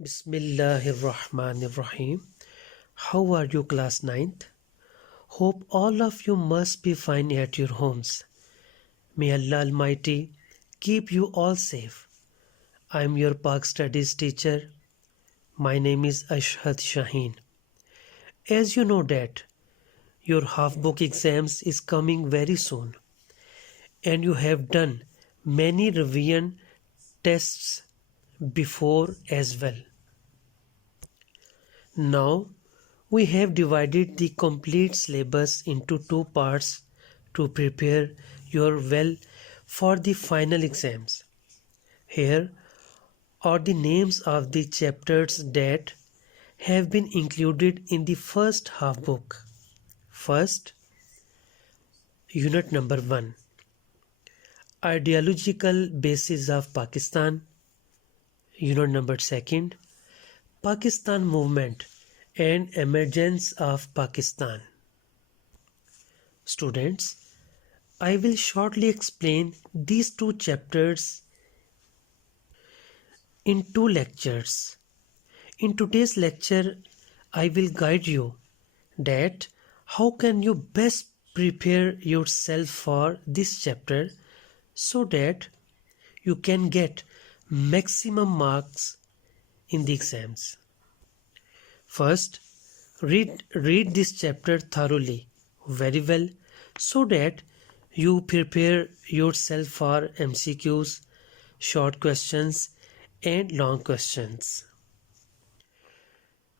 Bismillahirrahmanirrahim. How are you, class 9th? Hope all of you must be fine at your homes. May Allah Almighty keep you all safe. I am your Pak Studies teacher. My name is Ashhad Shaheen. As you know that your half-book exams is coming very soon, and you have done many revision tests before as well. Now we have divided the complete syllabus into two parts to prepare you well for the final exams. Here are the names of the chapters that have been included in the first half book. First, unit number 1, Ideological Basis of Pakistan. Unit number 2, Pakistan Movement and Emergence of Pakistan. Students, I will shortly explain these two chapters in 2 lectures. In today's lecture, I will guide you that how can you best prepare yourself for this chapter so that you can get maximum marks in the exams. First, read this chapter thoroughly, very well, so that you prepare yourself for MCQs, short questions and long questions.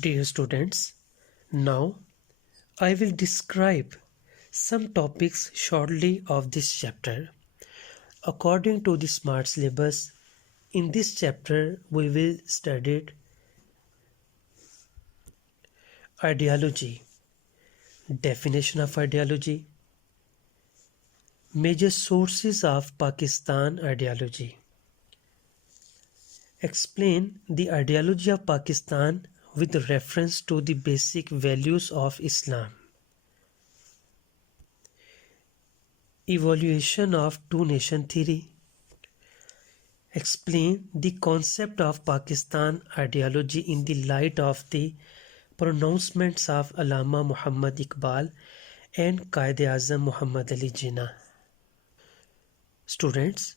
Dear students, now I will describe some topics shortly of this chapter. According to the SMART syllabus, in this chapter we will study ideology, definition of ideology, major sources of Pakistan ideology, explain the ideology of Pakistan with reference to the basic values of Islam, evaluation of two-nation theory, explain the concept of Pakistan ideology in the light of the pronouncements of Allama Muhammad Iqbal and Qaid-e-Azam Muhammad Ali Jinnah. Students,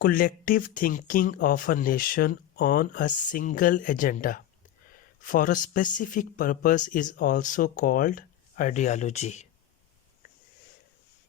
collective thinking of a nation on a single agenda for a specific purpose is also called ideology.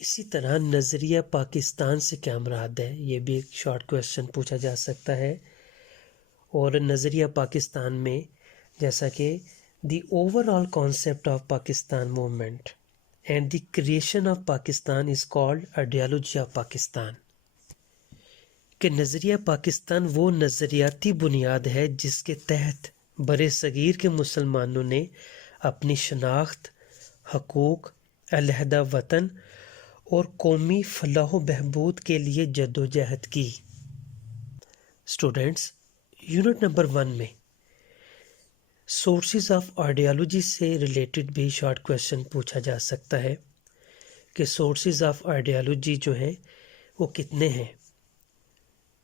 اسی طرح نظریہ پاکستان سے کیا مراد ہے، یہ بھی ایک short question پوچھا جا سکتا ہے۔ اور نظریہ پاکستان میں جیسا کہ the overall concept of Pakistan movement and the creation of Pakistan is called ideology of Pakistan, کہ نظریہ پاکستان وہ نظریاتی بنیاد ہے جس کے تحت برِ صغیر کے مسلمانوں نے اپنی شناخت، حقوق، علیحدہ وطن اور قومی فلاح و بہبود کے لیے جدوجہد کی۔ اسٹوڈینٹس، یونٹ نمبر 1 میں سورسز آف آئیڈیالوجی سے ریلیٹڈ بھی شارٹ کویشچن پوچھا جا سکتا ہے کہ سورسز آف آئیڈیالوجی جو ہیں وہ کتنے ہیں۔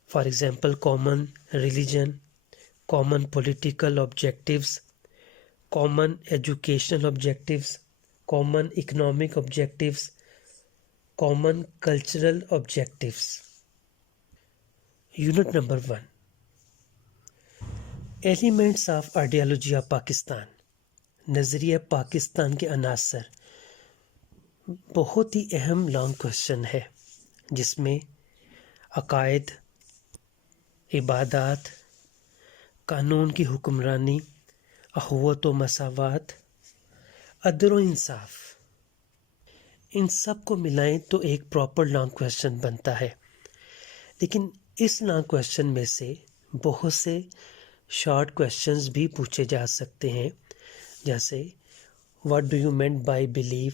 For example common religion, common political objectives, common educational objectives, common economic objectives, common cultural objectives. Unit number 1، elements of ideology of Pakistan, نظریہ پاکستان کے عناصر۔ بہت ہی اہم لانگ کویشچن ہے جس میں عقائد، عبادات، قانون کی حکمرانی، اخوت و مساوات، عدل و انصاف، ان سب کو ملائیں تو ایک پراپر لانگ کویشچن بنتا ہے۔ لیکن اس لانگ کویشچن میں سے بہت سے شارٹ کویشچنز بھی پوچھے جا سکتے ہیں، جیسے what do you mean by belief,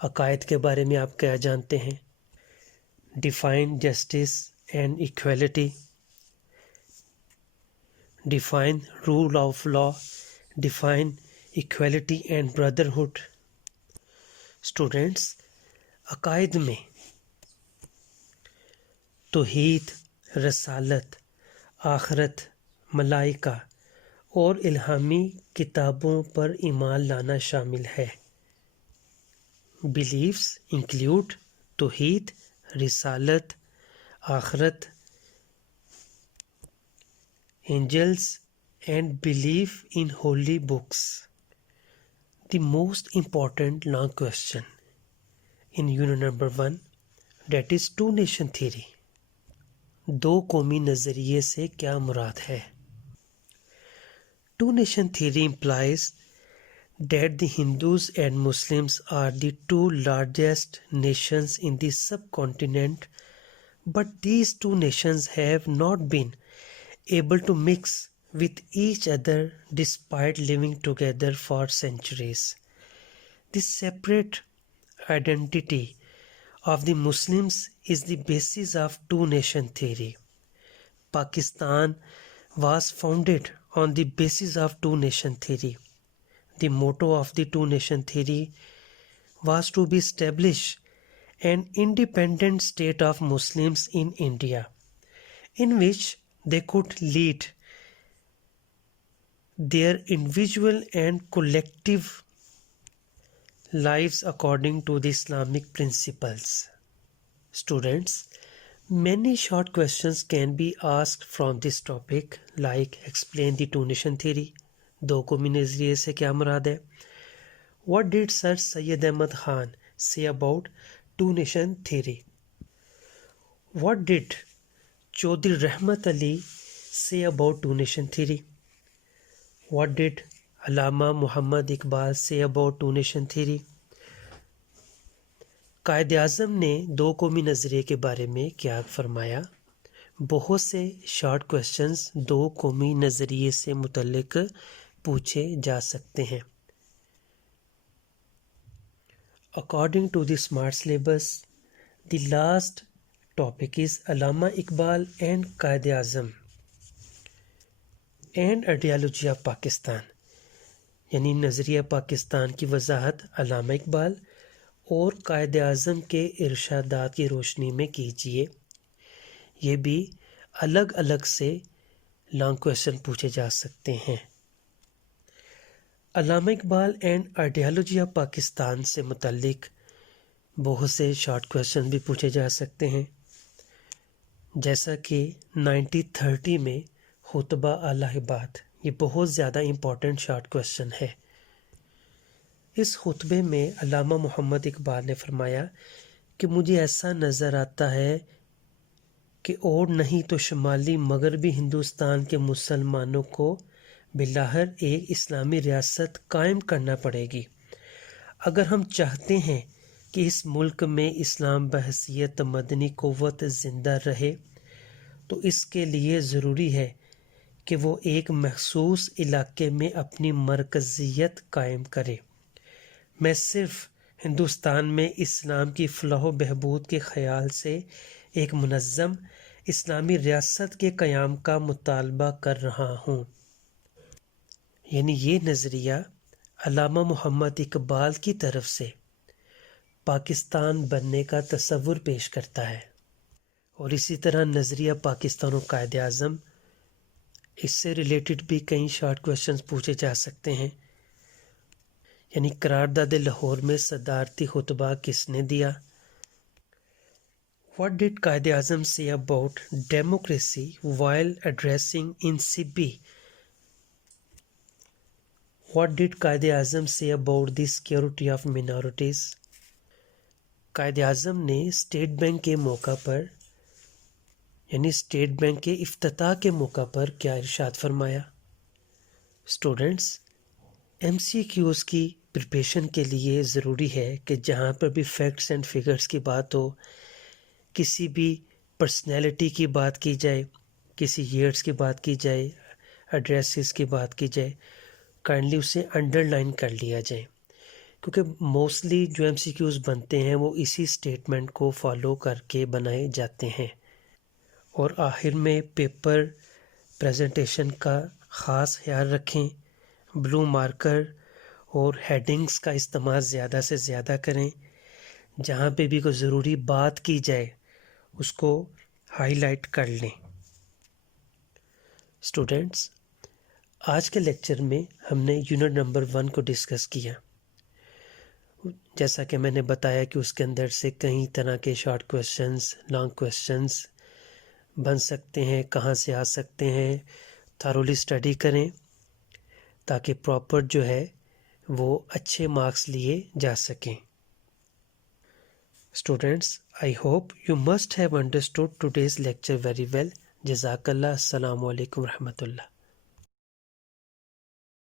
عقائد کے بارے میں آپ کیا جانتے ہیں، define justice and equality, define rule of law, define equality and brotherhood. Students, عقائد میں توحید، رسالت، آخرت، ملائکہ اور الہامی کتابوں پر ایمان لانا شامل ہے۔ بلیفس انکلیوڈ توحید، رسالت، آخرت، angels and belief in holy books. The most important long question in unit number 1, that is two nation theory. دو قومی نظریے سے کیا مراد ہے؟ Two nation theory implies that the Hindus and Muslims are the two largest nations in the subcontinent, but these two nations have not been able to mix with each other despite living together for centuries. The separate identity of the Muslims is the basis of two-nation theory. Pakistan was founded on the basis of two-nation theory. The motto of the two-nation theory was to be establish an independent state of Muslims in India, in which they could lead their individual and collective lives according to the Islamic principles. Students, many short questions can be asked from this topic, like explain the two-nation theory. دو قومی نظریے سے کیا مراد ہے؟ What did Sir Syed Ahmad Khan say about two-nation theory? What did Chaudhry Rahmat Ali say about two-nation theory? What did Allama Muhammad Iqbal say about two-nation theory? Quaid Azam نے دو قومی نظریے کے بارے میں کیا فرمایا؟ بہت سے شارٹ کویشچنز دو قومی نظریے سے متعلق پوچھے جا سکتے ہیں۔ According to the smart syllabus, the last topic is Allama Iqbal and Quaid Azam and ideology of Pakistan, یعنی نظریہ پاکستان کی وضاحت علامہ اقبال اور قائد اعظم کے ارشادات کی روشنی میں کیجیے۔ یہ بھی الگ الگ سے لانگ کویشچن پوچھے جا سکتے ہیں۔ علامہ Iqbal and ideology of Pakistan سے متعلق بہت سے شارٹ کویشچن بھی پوچھے جا سکتے ہیں، جیسا کہ 1930 میں خطبہ الہ آباد، یہ بہت زیادہ امپورٹنٹ شارٹ کویشچن ہے۔ اس خطبے میں علامہ محمد اقبال نے فرمایا کہ مجھے ایسا نظر آتا ہے کہ اور نہیں تو شمالی مغربی ہندوستان کے مسلمانوں کو بلاہر ایک اسلامی ریاست قائم کرنا پڑے گی۔ اگر ہم چاہتے ہیں کہ اس ملک میں اسلام بحیثیت مدنی قوت زندہ رہے تو اس کے لیے ضروری ہے کہ وہ ایک مخصوص علاقے میں اپنی مرکزیت قائم کرے۔ میں صرف ہندوستان میں اسلام کی فلاح و بہبود کے خیال سے ایک منظم اسلامی ریاست کے قیام کا مطالبہ کر رہا ہوں۔ یعنی یہ نظریہ علامہ محمد اقبال کی طرف سے پاکستان بننے کا تصور پیش کرتا ہے، اور اسی طرح نظریہ پاکستان و قائد اعظم، اس سے ریلیٹڈ بھی کئی شارٹ کویشچنز پوچھے جا سکتے ہیں۔ یعنی قرارداد لاہور میں صدارتی خطبہ کس نے دیا؟ What did Quaid Azam say about democracy while addressing in Sibbi? What did Quaid Azam say about the security of minorities? Quaid Azam نے اسٹیٹ بینک کے موقع پر، یعنی اسٹیٹ بینک کے افتتاح کے موقع پر کیا ارشاد فرمایا؟ اسٹوڈنٹس، ایم سی کیوز کی پریپریشن کے لیے ضروری ہے کہ جہاں پر بھی فیکٹس اینڈ فگرس کی بات ہو، کسی بھی پرسنالٹی کی بات کی جائے، کسی ایئرس کی بات کی جائے، ایڈریسز کی بات کی جائے، کائنڈلی اسے انڈر لائن کر لیا جائے، کیونکہ موسٹلی جو ایم سی کیوز بنتے ہیں وہ اسی اسٹیٹمنٹ کو فالو کر کے بنائے جاتے ہیں۔ اور آخر میں پیپر پریزنٹیشن کا خاص خیال رکھیں، بلو مارکر اور ہیڈنگز کا استعمال زیادہ سے زیادہ کریں، جہاں پہ بھی کوئی ضروری بات کی جائے اس کو ہائی لائٹ کر لیں۔ اسٹوڈنٹس، آج کے لیکچر میں ہم نے یونٹ نمبر 1 کو ڈسکس کیا۔ جیسا کہ میں نے بتایا کہ اس کے اندر سے کئی طرح کے شارٹ کویشچنز، لانگ کویشچنز بن سکتے ہیں، کہاں سے آ سکتے ہیں، تھارولی اسٹڈی کریں تاکہ پراپر جو ہے وہ اچھے مارکس لیے جا سکیں۔ Students, I hope you must have understood today's lecture very well. جزاک اللہ، السلام علیکم ورحمۃ اللہ۔